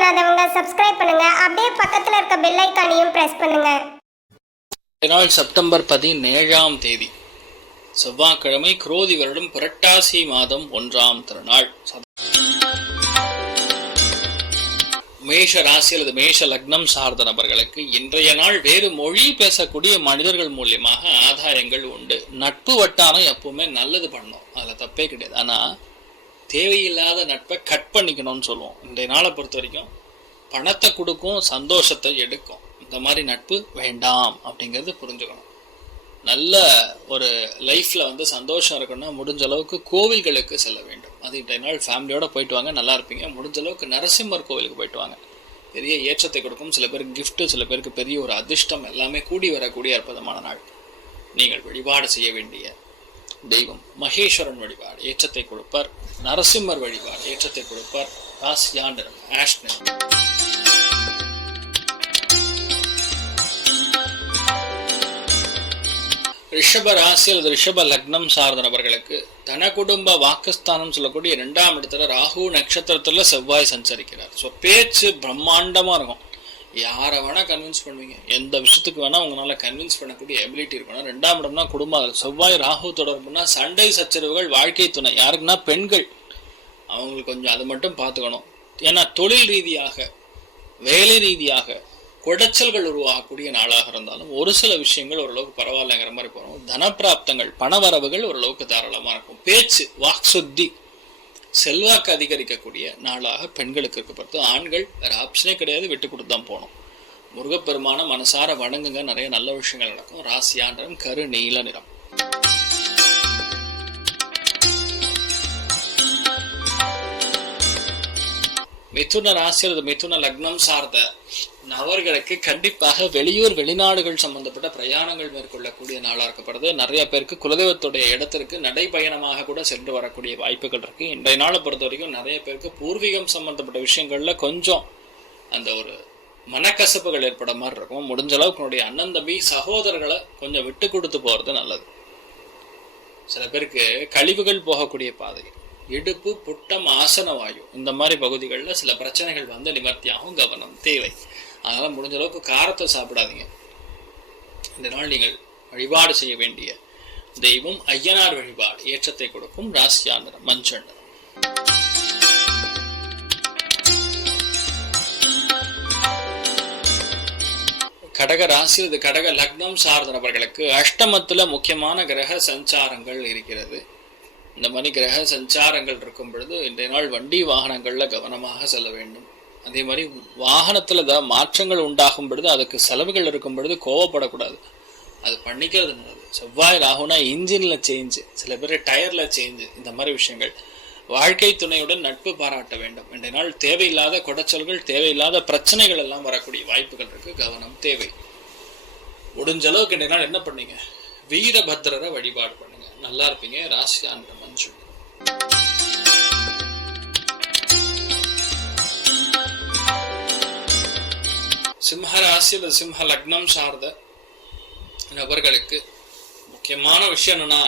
பண்ணாதவங்க சப்ஸ்கிரைப் பண்ணுங்க. அப்படியே பக்கத்துல இருக்க பெல் ஐகானையும் பிரஸ் பண்ணுங்க. நாள் செப்டம்பர் 17ஆம் தேதி செவ்வாய்க்கிழமை, குரோதி வருடம் புரட்டாசி மாதம் 1ஆம் திருநாள். மேஷ ராசி அல்லது மேஷ லக்னம் சார்ந்த நபர்களுக்கு இன்றைய நாள் வேறு மொழி பேசக்கூடிய மனிதர்கள் மூலியமாக ஆதாயங்கள் உண்டு. நட்பு வட்டாரம் எப்பவுமே நல்லது பண்ணணும், அதுல தப்பே கிடையாது. ஆனா தேவையில்லாத நட்பை கட் பண்ணிக்கணும்னு சொல்லுவோம். இன்றைய நாளை பொறுத்த வரைக்கும் பணத்தை கொடுக்கும், சந்தோஷத்தை எடுக்கும். இந்த மாதிரி நட்பு வேண்டாம் அப்படிங்கிறது புரிஞ்சுக்கணும். நல்ல ஒரு லைஃப்ல சந்தோஷம் இருக்கணும்னா முடிஞ்ச அளவுக்கு கோவில்களுக்கு செல்ல வேண்டும். அது இன்றைய நாள் ஃபேமிலியோட போயிட்டு வாங்க, நல்லா இருப்பீங்க. முடிஞ்ச அளவுக்கு நரசிம்மர் கோவிலுக்கு போயிட்டு வாங்க, பெரிய ஏற்றத்தை கொடுக்கும். சில பேருக்கு கிஃப்ட், சில பேருக்கு பெரிய ஒரு அதிர்ஷ்டம், எல்லாமே கூடி வரக்கூடிய அற்புதமான நாள். நீங்கள் வழிபாடு செய்ய வேண்டிய தெய்வம் மகேஸ்வரன் வழிபாடு ஏற்றத்தை கொடுப்பார். நரசிம்மர் வழிபாடு ஏற்றத்தை கொடுப்பார். ராசியாண்டரம் ஆஷ் நிறம். ரிஷப ராசி அல்லது ரிஷப லக்னம் சார்ந்த நபர்களுக்கு தன குடும்ப வாக்குஸ்தானம் சொல்லக்கூடிய 2ஆம் இடத்துல ராகு நட்சத்திரத்துல செவ்வாய் சஞ்சரிக்கிறார். ஸோ பேச்சு பிரம்மாண்டமா இருக்கும். யாரை வேணா கன்வின்ஸ் பண்ணுவீங்க, எந்த விஷயத்துக்கு வேணா உங்களால கன்வின்ஸ் பண்ணக்கூடிய எபிலிட்டி இருக்கணும். 2ஆம் இடம்னா குடும்பம். செவ்வாய் ராகு தொடர்புனா சண்டை சச்சரவுகள், வாழ்க்கை துணை, யாருக்குன்னா பெண்கள், அவங்களுக்கு கொஞ்சம் அதை மட்டும் பார்த்துக்கணும். ஏன்னா தொழில் ரீதியாக, வேலை ரீதியாக குடைச்சல்கள் உருவாகக்கூடிய நாளாக இருந்தாலும் ஒரு சில விஷயங்கள் ஓரளவுக்கு பரவாயில்லைங்கிற மாதிரி போகிறோம். தனப்பிராப்தங்கள், பணவரவுகள் ஓரளவுக்கு தாராளமாக இருக்கும். பேச்சு, வாக் சுத்தி, செல்வாக்கு அதிகரிக்கக்கூடிய நாளாக பெண்களுக்கு இருக்கப்படுது. ஆண்கள் வேற ஆப்ஷனே கிடையாது, விட்டு கொடுத்து தான் போகணும். முருகப்பெருமான மனசார வணங்குங்க, நிறைய நல்ல விஷயங்கள் நடக்கும். ராசியாண்டரம் கரு நீல நிறம். மிதுன ராசி அல்லது மிதுன லக்னம் சார்ந்த நபர்களுக்கு கண்டிப்பாக வெளியூர் வெளிநாடுகள் சம்பந்தப்பட்ட பிரயாணங்கள் மேற்கொள்ளக்கூடிய நாளா இருக்கப்படுது. நிறைய பேருக்கு குலதெய்வத்துடைய இடத்திற்கு நடைபயணமாக கூட சென்று வரக்கூடிய வாய்ப்புகள் இருக்கு. இன்றைய நாளை பொறுத்த வரைக்கும் நிறைய பேருக்கு பூர்வீகம் சம்பந்தப்பட்ட விஷயங்கள்ல கொஞ்சம் அந்த ஒரு மனக்கசப்புகள் ஏற்பட மாதிரி இருக்கும். முடிஞ்ச அளவுக்கு உன்னுடைய அண்ணன் தம்பி சகோதரர்களை கொஞ்சம் விட்டு கொடுத்து போறது நல்லது. சில பேருக்கு கழிவுகள் போகக்கூடிய பாதை, இடுப்பு, புட்டம், ஆசன வாயு, இந்த மாதிரி பகுதிகளில் சில பிரச்சனைகள் நிவர்த்தியாகும். கவனம் தேவை. அதனால முடிஞ்ச அளவுக்கு காரத்தை சாப்பிடாதீங்க. இந்த நாள் நீங்கள் வழிபாடு செய்ய வேண்டிய தெய்வம் ஐயனார் வழிபாடு ஏற்றத்தை கொடுக்கும். ராசியாண்டரம் மஞ்சள் நிறம். கடக ராசி, இது கடக லக்னம் சார்ந்த நபர்களுக்கு அஷ்டமத்துல முக்கியமான கிரக சஞ்சாரங்கள் இருக்கிறது. இந்த மாதிரி கிரக சஞ்சாரங்கள் இருக்கும் பொழுது இன்றைய நாள் வண்டி வாகனங்கள்ல கவனமாக செல்ல வேண்டும். அதே மாதிரி வாகனத்துல தான் மாற்றங்கள் உண்டாகும் பொழுது, அதுக்கு செலவுகள் இருக்கும் பொழுது கோவப்படக்கூடாது, அது பண்ணிக்கிறது நல்லது. செவ்வாய் ராகுனா இன்ஜின்ல சேஞ்சு, சில பேர் டயர்ல சேஞ்சு, இந்த மாதிரி விஷயங்கள். வாழ்க்கை துணையுடன் நட்பு பாராட்ட வேண்டும். இன்றைய நாள் தேவையில்லாத குடைச்சல்கள், தேவையில்லாத பிரச்சனைகள் எல்லாம் வரக்கூடிய வாய்ப்புகள் இருக்கு. கவனம் தேவை. முடிஞ்ச அளவுக்கு இன்றைய நாள் என்ன பண்ணீங்க, வீரபத்ரரை வழிபாடு பண்ணுங்க, நல்லா இருப்பீங்க. ராசியாண்டரம் மஞ்சள். சிம்ம ராசி அல்லது சிம்ம லக்னம் சார்ந்த நபர்களுக்கு முக்கியமான விஷயம் என்னன்னா,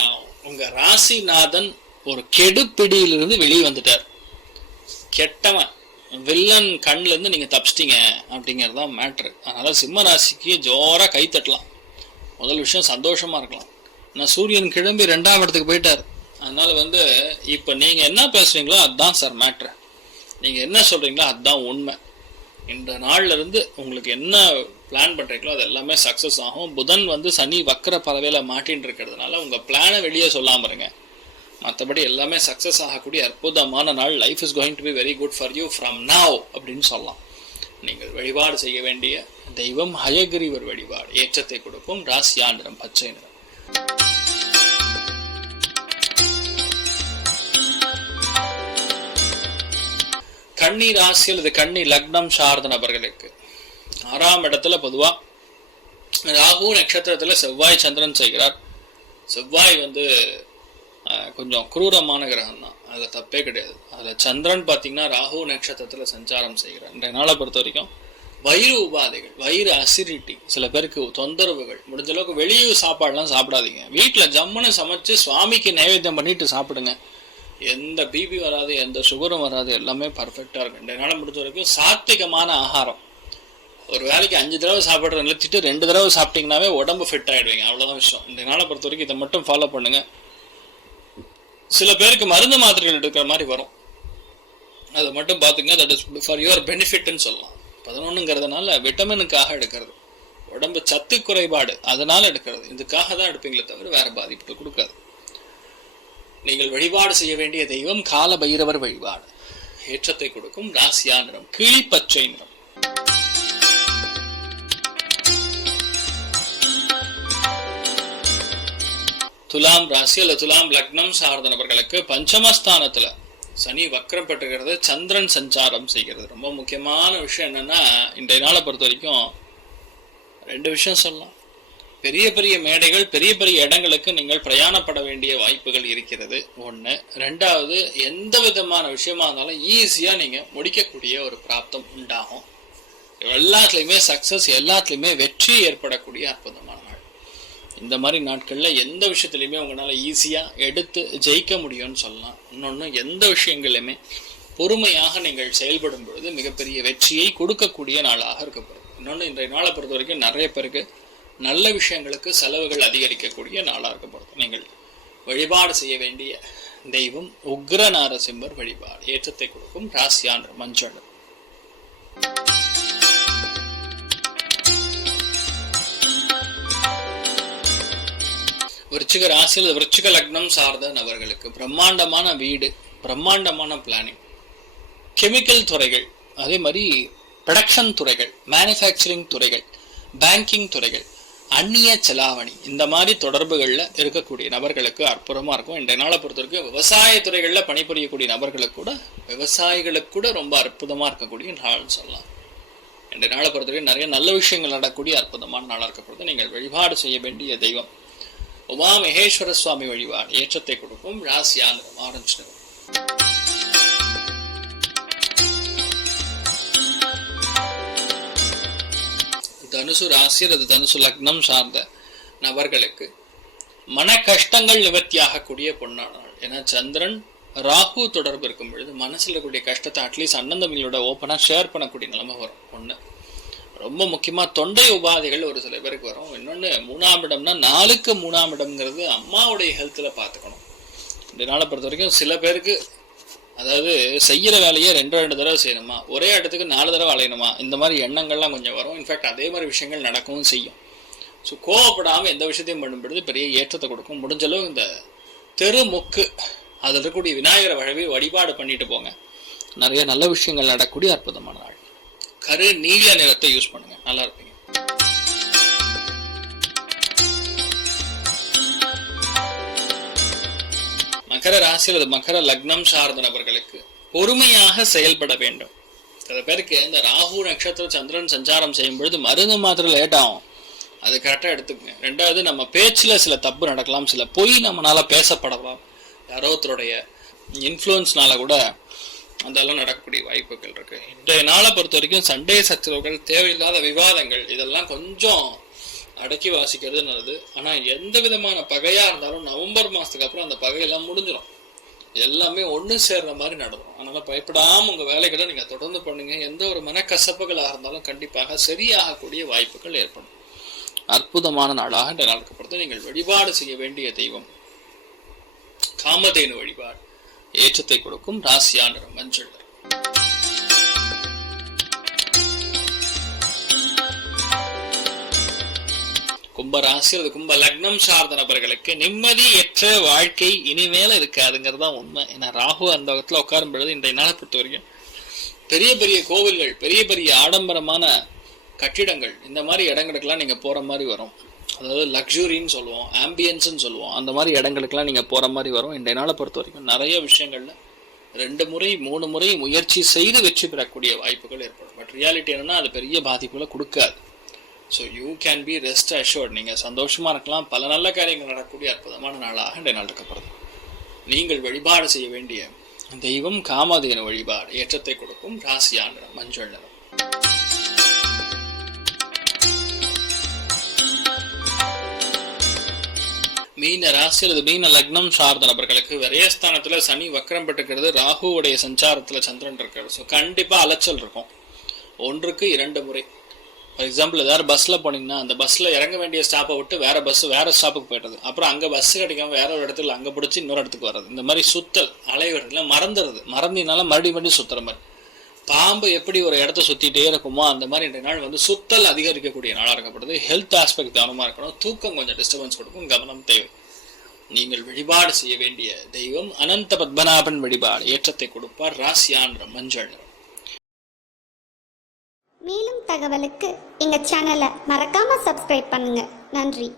உங்க ராசிநாதன் ஒரு கெடுபிடியிலிருந்து வெளியே வந்துட்டார். கெட்டவன், வில்லன் கண்ணுல இருந்து நீங்க தப்பிச்சிட்டீங்க அப்படிங்கறதுதான் மேட்ரு. அதனால சிம்ம ராசிக்கு ஜோரா கை தட்டலாம். முதல் விஷயம் சந்தோஷமா இருக்கலாம். நான் சூரியன் கிளம்பி 2ஆம் இடத்துக்கு போயிட்டார். அதனால இப்ப நீங்க என்ன பேசுறீங்களோ அதுதான் சார் மேட்ரு. நீங்க என்ன சொல்றீங்களோ அதுதான் உண்மை. இந்த நாள்ல இருந்து உங்களுக்கு என்ன பிளான் பண்றீங்களோ அது எல்லாமே சக்சஸ் ஆகும். புதன் சனி வக்கர பறவையில மாட்டின்னு இருக்கிறதுனால உங்க பிளானை வெளியே சொல்லாம இருங்க. மற்றபடி எல்லாமே சக்சஸ் ஆகக்கூடிய அற்புதமான நாள். Life is going to be very good for you from now அப்படின்னு சொல்லலாம். நீங்கள் வழிபாடு செய்ய வேண்டிய தெய்வம் ஹயகிரிவர் வழிபாடு ஏற்றத்தை கொடுக்கும். ராசியாண்டரம் பச்சை நிறம். கன்னி ராசி அல்லது கன்னி லக்னம் சார்ந்த நபர்களுக்கு 6ஆம் இடத்துல பொதுவா ராகு நட்சத்திரத்துல செவ்வாய் சந்திரன் செய்கிறார். செவ்வாய் கொஞ்சம் குரூரமான கிரகம் தான், அதுல தப்பே கிடையாது. அதுல சந்திரன் பாத்தீங்கன்னா ராகு நட்சத்திரத்துல சஞ்சாரம் செய்கிறார். இன்றைய நாளை பொறுத்த வரைக்கும் வயிறு உபாதைகள், வயிறு அசிடிட்டி, சில பேருக்கு தொந்தரவுகள். முடிஞ்ச அளவுக்கு வெளியூர் சாப்பாடுலாம் சாப்பிடாதீங்க. வீட்டுல ஜம்முன்னு சமைச்சு சுவாமிக்கு நைவேத்தியம் பண்ணிட்டு சாப்பிடுங்க. எந்த பிபி வராது, எந்த சுகரும் வராது, எல்லாமே பர்ஃபெக்டாக இருக்கும். இந்த நாளை முடிஞ்ச வரைக்கும் சாத்விகமான ஆகாரம், ஒரு வேலைக்கு 5 தடவை சாப்பிட்றத நிறுத்திட்டு 2 தடவை சாப்பிட்டீங்கன்னாவே உடம்பு ஃபிட் ஆகிடுவீங்க. அவ்வளோதான் விஷயம். இந்த நாளை பொறுத்த வரைக்கும் இதை மட்டும் ஃபாலோ பண்ணுங்க. சில பேருக்கு மருந்து மாத்திரைகள் எடுக்கிற மாதிரி வரும், அதை மட்டும் பார்த்துங்க. தட் இஸ் ஃபார் யுவர் பெனிஃபிட்னு சொல்லலாம். 11ங்கிறதுனால விட்டமினுக்காக எடுக்கிறது, உடம்பு சத்து குறைபாடு அதனால எடுக்கிறது, இதுக்காக தான் எடுப்பீங்களே தவிர வேற பாதிப்புகள் கொடுக்காது. நீங்கள் வழிபாடு செய்ய வேண்டிய தெய்வம் கால பைரவர் வழிபாடு. ஏற்றத்தை கொடுக்கும் ராசியா நிறம் கிளிப்பச்சை நிறம். துலாம் ராசி அல்ல துலாம் லக்னம் சார்ந்த நபர்களுக்கு பஞ்சமஸ்தானத்துல சனி வக்ரம் பெற்றுகிறது, சந்திரன் சஞ்சாரம் செய்கிறது. ரொம்ப முக்கியமான விஷயம் என்னன்னா, இன்றைய நாளை பொறுத்த வரைக்கும் 2 விஷயம் சொல்லலாம். பெரிய பெரிய மேடைகள், பெரிய பெரிய இடங்களுக்கு நீங்கள் பிரயாணப்பட வேண்டிய வாய்ப்புகள் இருக்கிறது, 1. 2வது, எந்த விதமான விஷயமா இருந்தாலும் ஈஸியா நீங்க முடிக்கக்கூடிய ஒரு பிராப்தம் உண்டாகும். எல்லாத்துலயுமே சக்சஸ், எல்லாத்துலயுமே வெற்றி ஏற்படக்கூடிய அற்புதமான நாள். இந்த மாதிரி நாட்கள்ல எந்த விஷயத்துலையுமே உங்களால ஈஸியா எடுத்து ஜெயிக்க முடியும்னு சொல்லலாம். இன்னொன்னு, எந்த விஷயங்களையுமே பொறுமையாக நீங்கள் செயல்படும் பொழுது மிகப்பெரிய வெற்றியை கொடுக்கக்கூடிய நாளாக இருக்கப்படுது. இன்னொன்று, இன்றைய நாளை பொறுத்த வரைக்கும் நிறைய பேருக்கு நல்ல விஷயங்களுக்கு செலவுகள் அதிகரிக்கக்கூடிய நாளாக இருக்கப்படுது. நீங்கள் வழிபாடு செய்ய வேண்டிய தெய்வம் உக்ர நாரசிம்மர் வழிபாடு. ஏற்றத்தை கொடுக்கும் ராசியான மஞ்சள். விருச்சிக ராசியில் விருச்சிக லக்னம் சார்ந்த நபர்களுக்கு பிரம்மாண்டமான வீடு, பிரம்மாண்டமான பிளானிங், கெமிக்கல் துறைகள், அதே மாதிரி ப்ரொடக்ஷன் துறைகள், மேனுஃபேக்சரிங் துறைகள், பேங்கிங் துறைகள், அந்நிய செலாவணி, இந்த மாதிரி தொடர்புகளில் இருக்கக்கூடிய நபர்களுக்கு அற்புதமாக இருக்கும். இன்றைய நாளை பொறுத்த வரைக்கும் விவசாய துறைகளில் பணிபுரியக்கூடிய விவசாயிகளுக்கு கூட ரொம்ப அற்புதமாக இருக்கக்கூடிய நாள்னு சொல்லலாம். இன்றைய நாளை பொறுத்த வரைக்கும் நிறைய நல்ல விஷயங்கள் நடக்கக்கூடிய அற்புதமான நாளாக இருக்கப்படுது. நீங்கள் வழிபாடு செய்ய வேண்டிய தெய்வம் உமா மகேஸ்வர சுவாமி வழிபாடு. ஏற்றத்தை கொடுக்கும் ராசியா நிறம் ஆரஞ்சு நிறம். தனுசு ராசி அல்லது தனுசு லக்னம் சார்ந்த நபர்களுக்கு மன கஷ்டங்கள் நிவர்த்தியாகக்கூடிய பொன்னான நாள். ஏன்னா சந்திரன் ராகு தொடர்பு இருக்கும் பொழுது மனசுல கூடிய கஷ்டத்தை அட்லீஸ்ட் அண்ணன் தம்பிகளோட ஓப்பனா ஷேர் பண்ணக்கூடிய நிலைமை வரும். 1. ரொம்ப முக்கியமா தொண்டை உபாதைகள் ஒரு சில பேருக்கு வரும். இன்னொன்னு, 3ஆம் இடம்னா 4க்கு 3ஆம் இடம்ங்கிறது அம்மாவுடைய ஹெல்த்ல பாத்துக்கணும். இந்த நாளை பொறுத்த வரைக்கும் சில பேருக்கு, அதாவது செய்யற வேலையை 2 தடவை செய்யணுமா, ஒரே இடத்துக்கு 4 தடவை அலையணுமா, இந்த மாதிரி எண்ணங்கள்லாம் கொஞ்சம் வரும். இன்ஃபேக்ட் அதே மாதிரி விஷயங்கள் நடக்கவும் செய்யும். ஸோ கோவப்படாம எந்த விஷயத்தையும் பண்ணும்பொழுது பெரிய ஏற்றத்தை கொடுக்கும். முடிஞ்சளவு இந்த தெருமுக்கு அதில் இருக்கக்கூடிய விநாயகரை வழிபாடு பண்ணிட்டு போங்க. நிறைய நல்ல விஷயங்கள் நடக்கக்கூடிய அற்புதமான நாள். கரு நீல நிறத்தை யூஸ் பண்ணுங்க, நல்லா இருப்பீங்க. மகர ராசி அல்லது மகர லக்னம் சார்ந்த நபர்களுக்கு பொறுமையாக செயல்பட வேண்டும். சில பேருக்கு இந்த ராகு நட்சத்திரம் சந்திரன் சஞ்சாரம் செய்யும் பொழுது மருந்து மாத்திரை லேட் ஆகும், அது கரெக்டாக எடுத்துக்கங்க. 2வது, நம்ம பேச்சில் சில தப்பு நடக்கலாம், சில பொய் நம்மளால பேசப்படலாம், யாரோ ஒருத்தருடைய இன்ஃப்ளூயன்ஸ்னால கூட அதெல்லாம் நடக்கக்கூடிய வாய்ப்புகள் இருக்கு. இன்றைய நாளை பொறுத்த வரைக்கும் சண்டை சச்சரவுகள், தேவையில்லாத விவாதங்கள், இதெல்லாம் கொஞ்சம் அடக்கி வாசிக்கிறது நல்லது. ஆனா எந்த விதமான பகையா இருந்தாலும் நவம்பர் மாசத்துக்கு அப்புறம் அந்த பகையெல்லாம் முடிஞ்சிடும், எல்லாமே ஒண்ணு சேர்ற மாதிரி நடக்கும். அதனால பயப்படாம உங்க வேலைகளை நீங்க தொடர்ந்து பண்ணுங்க. எந்த ஒரு மனக்கசப்புகளாக இருந்தாலும் கண்டிப்பாக சரியாகக்கூடிய வாய்ப்புகள் ஏற்படும். அற்புதமான நாளாக இந்த நாளுக்கு பொறுத்து நீங்கள் வழிபாடு செய்ய வேண்டிய தெய்வம் காமதேனு வழிபாடு. ஏற்றத்தை கொடுக்கும் ராசியா நிறம் மஞ்சள். கும்ப ராசி அல்லது கும்ப லக்னம் சார்ந்த நபர்களுக்கு நிம்மதியற்ற வாழ்க்கை இனிமேல இருக்காதுங்கிறது தான் உண்மை. ஏன்னா ராகு அந்த இடத்துல உட்காரும் பொழுது இன்றைய நாளை பொறுத்த வரைக்கும் பெரிய பெரிய கோவில்கள், பெரிய பெரிய ஆடம்பரமான கட்டிடங்கள், இந்த மாதிரி இடங்களுக்கெல்லாம் நீங்க போற மாதிரி வரும். அதாவது லக்ஸுரின்னு சொல்லுவோம், ஆம்பியன்ஸ்ன்னு சொல்லுவோம், அந்த மாதிரி இடங்களுக்கெல்லாம் நீங்க போற மாதிரி வரும். இன்றைய நாளை பொறுத்த வரைக்கும் நிறைய விஷயங்கள்ல 2 முறை 3 முறை முயற்சி செய்து வெற்றி பெறக்கூடிய வாய்ப்புகள் ஏற்படும். பட் ரியாலிட்டி என்னன்னா அது பெரிய பாதிப்புகளை கொடுக்காது. So you can be rest assured, நீங்க சந்தோஷமா இருக்கலாம். பல நல்ல காரியங்கள் நடக்கக்கூடிய அற்புதமான நாளாக இன்றைய நாள் இருக்கப்படுது. நீங்கள் வழிபாடு செய்ய வேண்டிய தெய்வம் காமதேனு வழிபாடு. ஏற்றத்தை கொடுக்கும் ராசியா நிறம் மஞ்சள் நிறம். மீன ராசி அல்லது மீன லக்னம் சார்ந்த நபர்களுக்கு விரயஸ்தானத்துல சனி வக்ரம் பெற்றுக்கிறது, ராகுவுடைய சஞ்சாரத்துல சந்திரன் இருக்கிறது. ஸோ கண்டிப்பா அலைச்சல் இருக்கும். 1க்கு 2 முறை. ஃபார் எக்ஸாம்பிள் ஏதாவது பஸ்ல போனீங்கன்னா அந்த பஸ்ல இறங்க வேண்டிய ஸ்டாப்பை விட்டு வேற பஸ் வேற ஸ்டாப்புக்கு போயிடுறது, அப்புறம் அங்க பஸ் கிடைக்காம வேற ஒரு இடத்துல அங்க பிடிச்சி இன்னொரு இடத்துக்கு வர்றது, இந்த மாதிரி சுத்தல் அலைவரத்துல மறந்தினால மறுபடியும் சுத்துற மாதிரி. பாம்பு எப்படி ஒரு இடத்த சுத்திட்டே இருக்குமோ அந்த மாதிரி இன்றைய நாள் சுத்தல் அதிகரிக்கக்கூடிய நாளாக இருக்கப்படுது. ஹெல்த் ஆஸ்பெக்ட் கவனமா இருக்கணும். தூக்கம் கொஞ்சம் டிஸ்டர்பன்ஸ் கொடுக்கும், கவனம் தேவை. நீங்கள் வழிபாடு செய்ய வேண்டிய தெய்வம் அனந்த பத்மநாபன் வழிபாடு ஏற்றத்தை கொடுப்பார். ராசியான்ற மஞ்சள். மேலும் தகவலுக்கு எங்க சேனலை மறக்காம சப்ஸ்கிரைப் பண்ணுங்க. நன்றி.